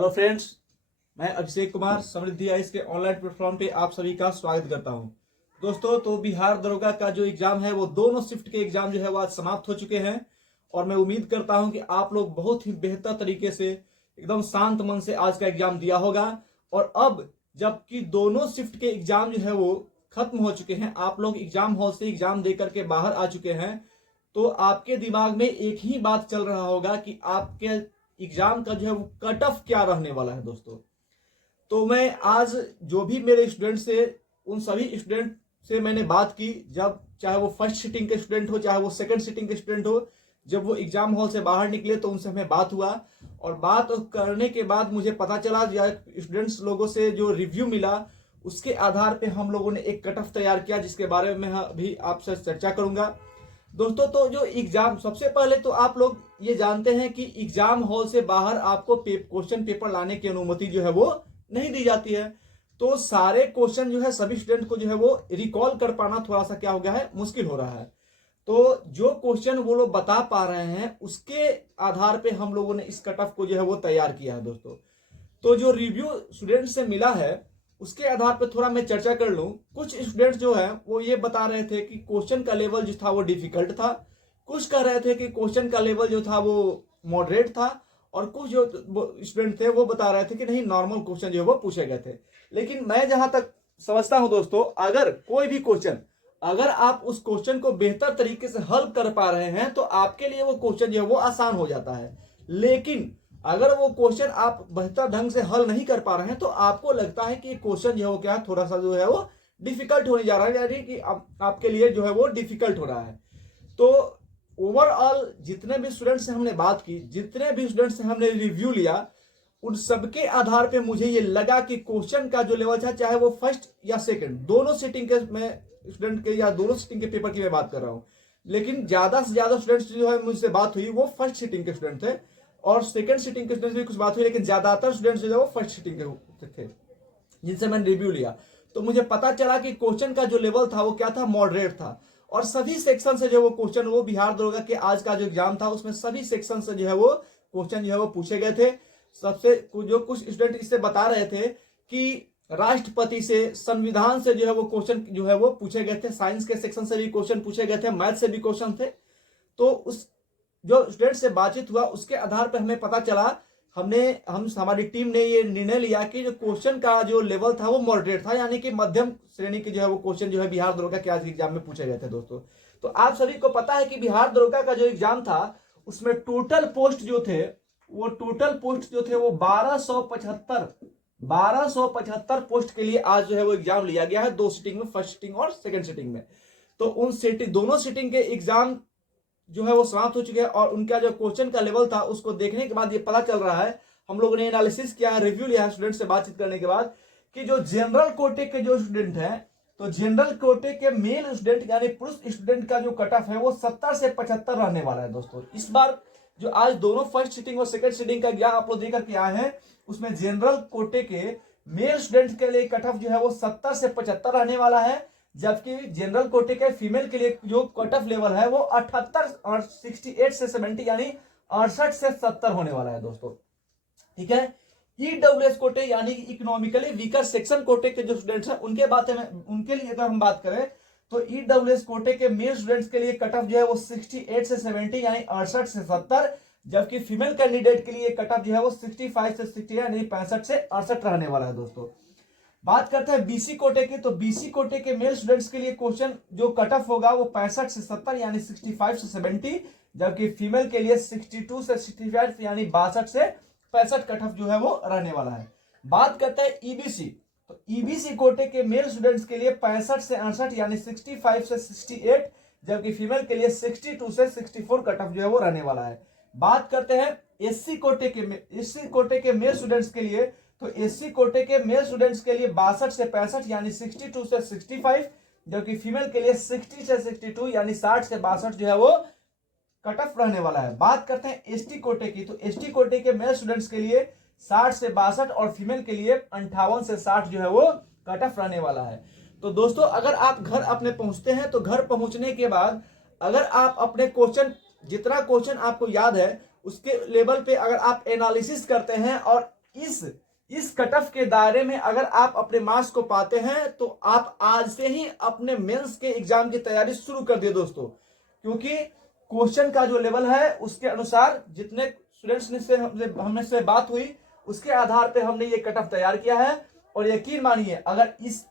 Hello friends, मैं अभिषेक कुमार समृद्धि ice के online platform पे आप सभी का स्वागत करता हूं। दोस्तों, तो बिहार दरोगा का जो एग्जाम है वो दोनों शिफ्ट के एग्जाम जो है वो आज समाप्त हो चुके हैं और मैं उम्मीद करता हूं कि आप लोग बहुत ही बेहतर तरीके से एकदम शांत मन से आज का एग्जाम दिया होगा। और अब जबकि दोनों शिफ्ट के एग्जाम जो है वो खत्म हो चुके हैं, आप लोग एग्जाम हॉल से एग्जाम दे करके बाहर आ चुके हैं, तो आपके दिमाग में एक ही बात चल रहा होगा कि आपके एग्जाम का जो है वो कट ऑफ क्या रहने वाला है। दोस्तों, तो मैं आज जो भी मेरे स्टूडेंट से, उन सभी स्टूडेंट से मैंने बात की, जब चाहे वो फर्स्ट सीटिंग के स्टूडेंट हो चाहे वो सेकंड सीटिंग के स्टूडेंट हो, जब वो एग्जाम हॉल से बाहर निकले तो उनसे हमें बात हुआ और बात करने के बाद मुझे पता चला, स्टूडेंट्स लोगों से जो रिव्यू मिला उसके आधार पे हम लोगों ने एक कट ऑफ तैयार किया जिसके बारे में मैं अभी आपसे चर्चा करूंगा। दोस्तों, तो जो एग्जाम, सबसे पहले तो आप लोग ये जानते हैं कि एग्जाम हॉल से बाहर आपको क्वेश्चन पेपर लाने की अनुमति जो है वो नहीं दी जाती है। तो सारे क्वेश्चन जो है सभी स्टूडेंट को जो है वो रिकॉल कर पाना थोड़ा सा क्या हो गया है, मुश्किल हो रहा है। तो जो क्वेश्चन वो लोग बता पा रहे हैं उसके आधार पे हम लोगों ने इस कट ऑफ को जो है वो तैयार किया है। दोस्तों, तो जो रिव्यू स्टूडेंट से मिला है उसके आधार पर थोड़ा मैं चर्चा कर लूं। कुछ स्टूडेंट्स जो है वो ये बता रहे थे कि क्वेश्चन का लेवल जो था वो डिफिकल्ट था, कुछ कह रहे थे कि क्वेश्चन का लेवल जो था वो मॉडरेट था, और कुछ जो स्टूडेंट थे वो बता रहे थे कि नहीं, नॉर्मल क्वेश्चन जो है वो पूछे गए थे। लेकिन मैं जहां तक समझता हूं दोस्तों, अगर कोई भी क्वेश्चन, अगर आप उस क्वेश्चन को बेहतर तरीके से हल कर पा रहे हैं तो आपके लिए वो क्वेश्चन जो है वो आसान हो जाता है। लेकिन अगर वो क्वेश्चन आप बेहतर ढंग से हल नहीं कर पा रहे हैं तो आपको लगता है कि क्वेश्चन जो है वो क्या है, थोड़ा सा जो है वो डिफिकल्ट होने जा रहा है, यानी कि आपके लिए जो है वो डिफिकल्ट हो रहा है। तो ओवरऑल जितने भी स्टूडेंट से हमने बात की, जितने भी स्टूडेंट से हमने रिव्यू लिया, उन सबके आधार पे मुझे ये लगा कि क्वेश्चन का जो लेवल था, चाहे वो फर्स्ट या सेकंड, दोनों सीटिंग के मैं स्टूडेंट के या दोनों सीटिंग के पेपर की मैं बात कर रहा हूं, लेकिन ज्यादा से ज्यादा स्टूडेंट्स जो है मुझसे बात हुई वो फर्स्ट सीटिंग के स्टूडेंट थे और सेकंड सीटिंग के स्टूडेंट्स भी कुछ बात हुई, लेकिन ज्यादातर स्टूडेंट्स जो है वो फर्स्ट सीटिंग के थे जिनसे मैंने रिव्यू लिया। तो मुझे पता चला कि क्वेश्चन का जो लेवल था वो क्या था, मॉडरेट था। और सभी सेक्शन से जो वो क्वेश्चन, वो बिहार दरोगा के आज का जो एग्जाम था उसमें सभी सेक्शन से जो है वो क्वेश्चन जो है वो पूछे गए थे। सबसे जो कुछ स्टूडेंट इससे बता रहे थे कि राष्ट्रपति से, संविधान से जो है वो क्वेश्चन जो है वो पूछे गए थे, साइंस के सेक्शन से भी क्वेश्चन पूछे गए थे, मैथ से भी क्वेश्चन थे। तो उस जो स्टूडेंट से बातचीत हुआ उसके आधार पर हमें पता चला, हमारी टीम ने ये निर्णय लिया कि जो क्वेश्चन का जो लेवल था वो मॉडरेट था, यानी कि मध्यम श्रेणी के जो है वो क्वेश्चन जो है बिहार दरोगा के आज एग्जाम में पूछे गए थे। दोस्तों, तो आप सभी को पता है कि बिहार दरोगा का जो एग्जाम था उसमें टोटल पोस्ट जो थे वो 1275 पोस्ट के लिए आज जो है वो एग्जाम लिया गया है, दो सीटिंग में, फर्स्ट सीटिंग और सेकंड सीटिंग में। तो उन दोनों सीटिंग के एग्जाम जो है वो समाप्त हो चुके हैं और उनका जो क्वेश्चन का लेवल था उसको देखने के बाद ये पता चल रहा है, हम लोगों ने एनालिसिस किया है, रिव्यू लिया है स्टूडेंट से बातचीत करने के बाद, कि जो जनरल कोटे के जो स्टूडेंट हैं, तो जनरल कोटे के मेल स्टूडेंट यानी पुरुष स्टूडेंट का जो कट ऑफ है वो 70 से 75 रहने वाला है। दोस्तों, इस बार जो आज दोनों फर्स्ट सीटिंग और सेकंड सीटिंग का एग्जाम आप लोग देकर के आए हैं उसमें जनरल कोटे के मेल स्टूडेंट के लिए कट ऑफ जो है वो 70 से 75 रहने वाला है, जबकि जनरल कोटे के फीमेल के लिए जो कट ऑफ लेवल है वो 78 और 68 से 70 यानी 68 से 70 होने वाला है। दोस्तों, ठीक है। ईडब्ल्यूएस कोटे यानी इकोनॉमिकली वीकर सेक्शन कोटे के जो स्टूडेंट्स हैं उनके लिए अगर हम बात करें तो ईडब्ल्यूएस कोटे के मेल स्टूडेंट्स के लिए कट ऑफ जो है वो 68 से 70 यानी 68 से 70, जबकि फीमेल कैंडिडेट के लिए कट ऑफ जो है वो 65 से 60 यानी 65 से 68 रहने वाला है। दोस्तों, बात करते हैं बीसी कोटे की, तो बीसी कोटे के मेल स्टूडेंट्स के लिए क्वेश्चन जो कट ऑफ होगा वो 65 से 70 यानी 65 से 70, जबकि फीमेल के लिए 62 से 65 यानी 62 से 65 कट ऑफ जो है वो रहने वाला है। बात करते हैं ईबीसी, तो ईबीसी कोटे के मेल स्टूडेंट्स के लिए 65 से 68 यानी 65 से 68, जबकि फीमेल के लिए 62 से 64 कट ऑफ जो है वो रहने वाला है। बात करते हैं एससी कोटे के मेल स्टूडेंट्स के लिए, तो एससी कोटे के मेल स्टूडेंट्स के लिए 62 से 65 यानी 62 से 65, जबकि फीमेल के लिए 60 से 62 यानी 60 से 62 जो है वो कट ऑफ रहने वाला है। बात करते हैं एसटी कोटे की, तो एसटी कोटे के मेल स्टूडेंट्स के लिए 60 से 62 और फीमेल के लिए 58 से 60 जो है वो कट ऑफ रहने वाला है। तो दोस्तों, अगर आप घर अपने पहुंचते हैं तो घर पहुंचने के बाद अगर आप अपने क्वेश्चन, जितना क्वेश्चन आपको याद है उसके लेवल पे अगर आप एनालिसिस करते हैं और इस कट ऑफ के दायरे में अगर आप अपने मार्क्स को पाते हैं तो आप आज से ही अपने मेंस के एग्जाम की तैयारी शुरू कर दिए दोस्तों, क्योंकि क्वेश्चन का जो लेवल है उसके अनुसार जितने स्टूडेंट्स ने से हमने से बात हुई उसके आधार पे हमने ये कट ऑफ तैयार किया है। और यकीन मानिए अगर इस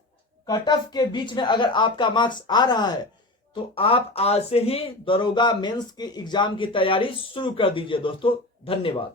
कट ऑफ के बीच में अगर आपका मार्क्स आ रहा है तो आप आज से ही दरोगा मेंस के एग्जाम की तैयारी शुरू कर दीजिए दोस्तों। धन्यवाद।